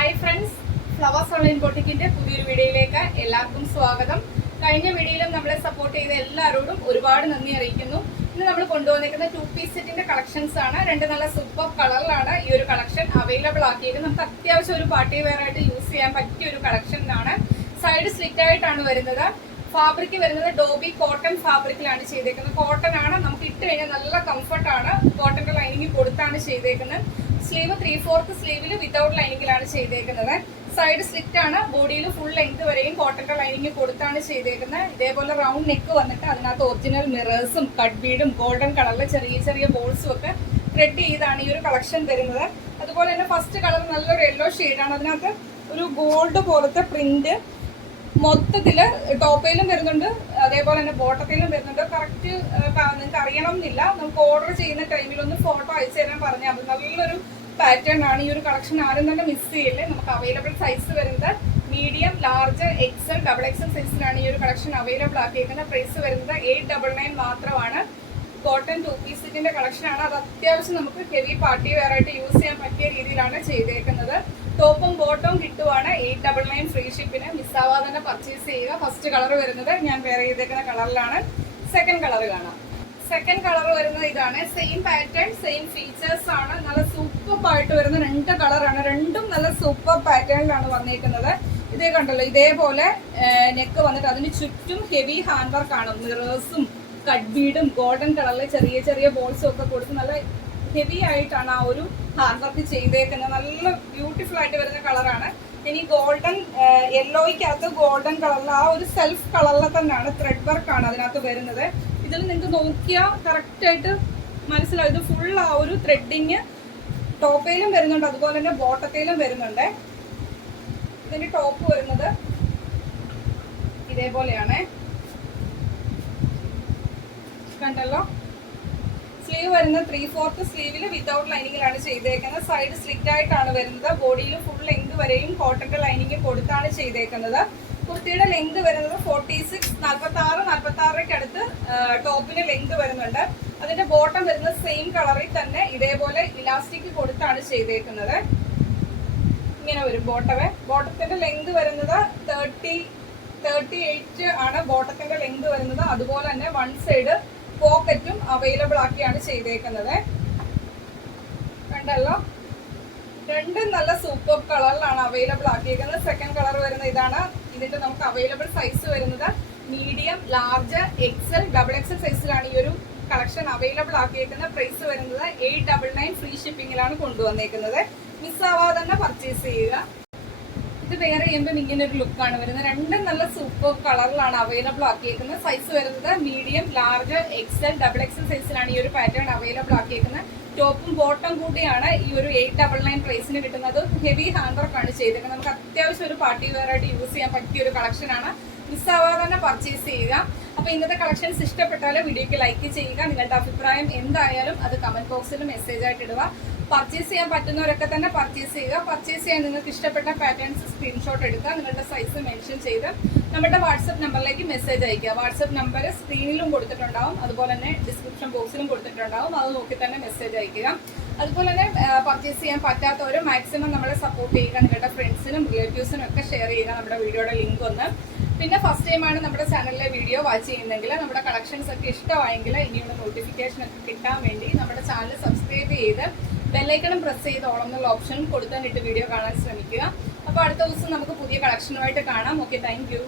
Hi friends, flowers online ബൊട്ടിക്കിന്റെ പുതിയൊരു വീഡിയോയിലേക്ക് എല്ലാവർക്കും സ്വാഗതം. കഴിഞ്ഞ വീഡിയോയിലും നമ്മളെ സപ്പോർട്ട് ചെയ്ത എല്ലാവരോടും ഒരുപാട് നന്ദി അറിയിക്കുന്നു. ഇന്ന് നമ്മൾ കൊണ്ടുവന്നിരിക്കുന്ന 2 പീസ് സെറ്റിന്റെ കളക്ഷൻസ് ആണ്. രണ്ട് നല്ല സൂപ്പർ കളറിലാണ് ഈ ഒരു കളക്ഷൻ അവൈലബിൾ ആക്കിയത്. നമുക്ക് അത്യാവശ്യം ഒരു പാർട്ടി വെയർ ആയിട്ട് യൂസ് ചെയ്യാൻ പറ്റിയ ഒരു കളക്ഷനാണ്. സൈഡ് സ്ലിറ്റ് ആയിട്ടാണ് വരുന്നത്. ഫാബ്രിക് വരുന്നത് ഡോബി കോട്ടൺ ഫാബ്രിക്കിലാണ് ചെയ്തേക്കുന്നത്. കോട്ടൺ ആണ്, നമുക്ക് ഇട്ട് കഴിഞ്ഞാൽ നല്ല കംഫർട്ടാണ്. കോട്ടന്റെ ലൈനിങ് കൊടുത്താണ് ചെയ്തേക്കുന്നത്. സ്ലീവ് 3/4 സ്ലീവിൽ വിതൗട്ട് ലൈനിങ്ങിലാണ് ചെയ്തേക്കുന്നത്. സൈഡ് സ്ലിറ്റ് ആണ്, ബോഡിയിൽ ഫുൾ ലെങ്ത് വരെയും കോട്ടന്റെ ലൈനിങ് കൊടുത്താണ് ചെയ്തേക്കുന്നത്. ഇതേപോലെ റൗണ്ട് നെക്ക് വന്നിട്ട് അതിനകത്ത് ഒറിജിനൽ മിറേഴ്സും കട്ട് ബീഡും ഗോൾഡൻ കളറിലെ ചെറിയ ചെറിയ ബോൾസും ഒക്കെ ത്രെഡ് ചെയ്താണ് ഈ ഒരു കളക്ഷൻ വരുന്നത്. അതുപോലെ തന്നെ ഫസ്റ്റ് കളർ നല്ലൊരു യെല്ലോ ഷെയ്ഡാണ്. അതിനകത്ത് ഒരു ഗോൾഡ് പോലത്തെ പ്രിന്റ് മൊത്തത്തില് ടോപ്പയിലും വരുന്നുണ്ട്, അതേപോലെ തന്നെ ബോട്ടത്തിലും വരുന്നുണ്ട്. കറക്റ്റ് നിങ്ങൾക്ക് അറിയണം എന്നില്ല. നമുക്ക് ഓർഡർ ചെയ്യുന്ന ടൈമിൽ ഒന്ന് ഫോട്ടോ അയച്ചു തരാൻ പറഞ്ഞാൽ മതി. നല്ലൊരു പാറ്റേൺ ആണ് ഈ ഒരു കളക്ഷൻ. ആരും തന്നെ മിസ് ചെയ്യില്ലേ. നമുക്ക് അവൈലബിൾ സൈസ് വരുന്നത് medium, large, XL, double XL സൈസിലാണ് ഈ ഒരു കളക്ഷൻ അവൈലബിൾ ആക്കിയിരിക്കുന്നത്. പ്രൈസ് വരുന്നത് 899 മാത്രമാണ്. കോട്ടൺ 2 പീസ് സെറ്റിന്റെ കളക്ഷൻ ആണ്. അത് അത്യാവശ്യം നമുക്ക് ഹെവി പാർട്ടി വെയർ ആയിട്ട് യൂസ് ചെയ്യാൻ പറ്റിയ രീതിയിലാണ് ചെയ്തേക്കുന്നത്. ടോപ്പും ബോട്ടവും കിട്ടുവാണ്. 899 ഫ്രീ ഷിപ്പിന്. മിസ്സാവാതെ തന്നെ പർച്ചേസ് ചെയ്യുക. ഫസ്റ്റ് കളർ വരുന്നത് ഞാൻ വെയർ ചെയ്തേക്കുന്ന കളറിലാണ്. സെക്കൻഡ് കളർ കാണാം. സെക്കൻഡ് കളർ വരുന്നത് ഇതാണ്. സെയിം പാറ്റേൺ, സെയിം ഫീച്ചേഴ്സ് ആണ്. നല്ല സൂപ്പർ ആയിട്ട് വരുന്ന രണ്ട് കളറാണ്. രണ്ടും നല്ല സൂപ്പർ പാറ്റേണിലാണ് വന്നിരിക്കുന്നത്. ഇതേ കണ്ടല്ലോ, ഇതേപോലെ നെക്ക് വന്നിട്ട് അതിന് ചുറ്റും ഹെവി ഹാൻഡ് വർക്ക് ആണ്. മിറേഴ്സും കട്ട് ബീഡും ഗോൾഡൻ കളറിലെ ചെറിയ ചെറിയ ബോൾസും ഒക്കെ കൊടുത്ത് നല്ല ഹെവി ആയിട്ടാണ് ആ ഒരു ഹാൻഡ് വർക്ക് ചെയ്തേക്കുന്നത്. നല്ല ബ്യൂട്ടിഫുൾ ആയിട്ട് വരുന്ന കളറാണ്. ഇനി ഗോൾഡൻ യെല്ലോയ്ക്കകത്ത് ഗോൾഡൻ കളറിൽ ആ ഒരു സെൽഫ് കളറിൽ തന്നെയാണ് ത്രെഡ് വർക്ക് ആണ് അതിനകത്ത് വരുന്നത്. ഇതിൽ നിങ്ങൾക്ക് നോക്കിയാൽ കറക്റ്റ് ആയിട്ട് മനസ്സിലാവും. ഇത് ഫുൾ ആ ഒരു ത്രെഡിങ് ടോപ്പയിലും വരുന്നുണ്ട്, അതുപോലെ തന്നെ ബോട്ടത്തിലും വരുന്നുണ്ട്. ഇതിന്റെ ടോപ്പ് വരുന്നത് ഇതേപോലെയാണ്, കണ്ടല്ലോ. സ്ലീവ് വരുന്നത് 3/4 സ്ലീവിൽ വിതൗട്ട് ലൈനിങ്ങിലാണ് ചെയ്തേക്കുന്നത്. സൈഡ് സ്ലിറ്റ് ആയിട്ടാണ് വരുന്നത്. ബോഡിയിൽ ഫുൾ ലെങ്ത് വരെയും കോട്ടന്റെ ലൈനിങ് കൊടുത്താണ് ചെയ്തേക്കുന്നത്. കുർത്തിയുടെ ലെങ്ത് വരുന്നത് 46, 46 അടുത്ത് ടോപ്പിന് ലെങ്ത് വരുന്നുണ്ട്. അതിന്റെ ബോട്ടം വരുന്നത് സെയിം കളറിൽ തന്നെ ഇതേപോലെ ഇലാസ്റ്റിക് കൊടുത്താണ് ചെയ്തേക്കുന്നത്. ഇങ്ങനെ വരും ബോട്ടത്തിന്റെ ലെങ്ത് വരുന്നത് 38 ആണ് ബോട്ടത്തിന്റെ ലെങ്ത് വരുന്നത്. അതുപോലെ തന്നെ വൺ സൈഡ് പോക്കറ്റും അവൈലബിൾ ആക്കിയാണ് ചെയ്തേക്കുന്നത്. കണ്ടല്ലോ, രണ്ടും നല്ല സൂപ്പർ കളറിലാണ് അവൈലബിൾ ആക്കിയിരിക്കുന്നത്. സെക്കൻഡ് കളർ വരുന്നത് ഇതാണ്. ഇതിന്റെ നമുക്ക് അവൈലബിൾ സൈസ് വരുന്നത് medium, large, XL, double XL സൈസിലാണ് ഈ ഒരു കളക്ഷൻ അവൈലബിൾ ആക്കിയിരിക്കുന്നത്. പ്രൈസ് വരുന്നത് 899 ഫ്രീ ഷിപ്പിംഗിലാണ് കൊണ്ടുവന്നേക്കുന്നത്. മിസ്സാവാതെ തന്നെ പർച്ചേസ് ചെയ്യുക. ഇത് വെയർ ചെയ്യുമ്പോൾ ഇങ്ങനെ ഒരു ലുക്കാണ് വരുന്നത്. രണ്ടും നല്ല സൂപ്പർ കളറിലാണ് അവൈലബിൾ ആക്കിയേക്കുന്നത്. സൈസ് വരുന്നത് medium, large, XL, double XL സൈസിലാണ് ഈ ഒരു പാറ്റേൺ അവൈലബിൾ ആക്കിയേക്കുന്നത്. ടോപ്പും ബോട്ടം കൂടിയാണ് ഈ ഒരു 899 പ്രൈസിന് കിട്ടുന്നത്. ഹെവി ഹാൻഡ് വർക്ക് ആണ് ചെയ്തേക്കുന്നത്. നമുക്ക് അത്യാവശ്യം ഒരു പാർട്ടി വെയർ ആയിട്ട് യൂസ് ചെയ്യാൻ പറ്റിയ ഒരു കളക്ഷനാണ്. മിസ്സാവാതെ തന്നെ പർച്ചേസ് ചെയ്യുക. അപ്പൊ ഇന്നത്തെ കളക്ഷൻസ് ഇഷ്ടപ്പെട്ടാൽ വീഡിയോക്ക് ലൈക്ക് ചെയ്യുക. നിങ്ങളുടെ അഭിപ്രായം എന്തായാലും അത് കമന്റ് ബോക്സിൽ മെസ്സേജ് ആയിട്ട് ഇടുക. പർച്ചേസ് ചെയ്യാൻ പറ്റുന്നവരൊക്കെ തന്നെ പർച്ചേസ് ചെയ്യുക. പർച്ചേസ് ചെയ്യാൻ നിങ്ങൾക്ക് ഇഷ്ടപ്പെട്ട പാറ്റേൺസ് സ്ക്രീൻഷോട്ട് എടുക്കുക. നിങ്ങളുടെ സൈസ് മെൻഷൻ ചെയ്ത് നമ്മുടെ വാട്സപ്പ് നമ്പറിലേക്ക് മെസ്സേജ് അയക്കുക. വാട്സപ്പ് നമ്പർ സ്ക്രീനിലും കൊടുത്തിട്ടുണ്ടാവും, അതുപോലെ തന്നെ ഡിസ്ക്രിപ്ഷൻ ബോക്സിലും കൊടുത്തിട്ടുണ്ടാവും. അത് നോക്കി തന്നെ മെസ്സേജ് അയക്കുക. അതുപോലെ തന്നെ പർച്ചേസ് ചെയ്യാൻ പറ്റാത്തവർ മാക്സിമം നമ്മളെ സപ്പോർട്ട് ചെയ്യുക. നിങ്ങളുടെ ഫ്രണ്ട്സിനും റിലേറ്റീവ്സിനും ഒക്കെ ഷെയർ ചെയ്യുക നമ്മുടെ വീഡിയോയുടെ ലിങ്ക് ഒന്ന്. പിന്നെ ഫസ്റ്റ് ടൈമാണ് നമ്മുടെ ചാനലിലെ വീഡിയോ വാച്ച് ചെയ്യുന്നെങ്കിൽ, നമ്മുടെ കളക്ഷൻസ് ഒക്കെ ഇഷ്ടമായെങ്കിൽ ഇനിയുള്ള നോട്ടിഫിക്കേഷൻ ഒക്കെ കിട്ടാൻ വേണ്ടി നമ്മുടെ ചാനൽ സബ്സ്ക്രൈബ് ചെയ്ത് ബെല്ലൈക്കണും പ്രസ് ചെയ്ത് ഓളം എന്നുള്ള ഓപ്ഷനും കൊടുത്താനിട്ട് വീഡിയോ കാണാൻ ശ്രമിക്കുക. അപ്പോൾ അടുത്ത ദിവസം നമുക്ക് പുതിയ കളക്ഷനുമായിട്ട് കാണാം. Okay, thank you.